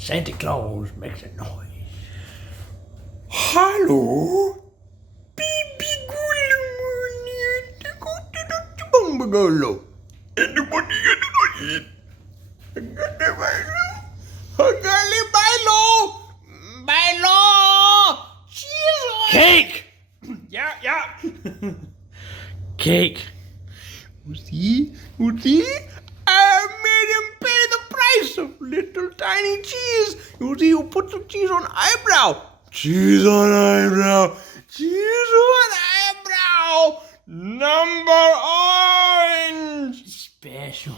Santa Claus makes a noise. Hallo? Bibigullo. Cake! Ja. Cake. You see? I made him pay the price of little tiny cheese. You see, you put some cheese on eyebrow. Cheese on eyebrow. Cheese on eyebrow. Number orange. Special.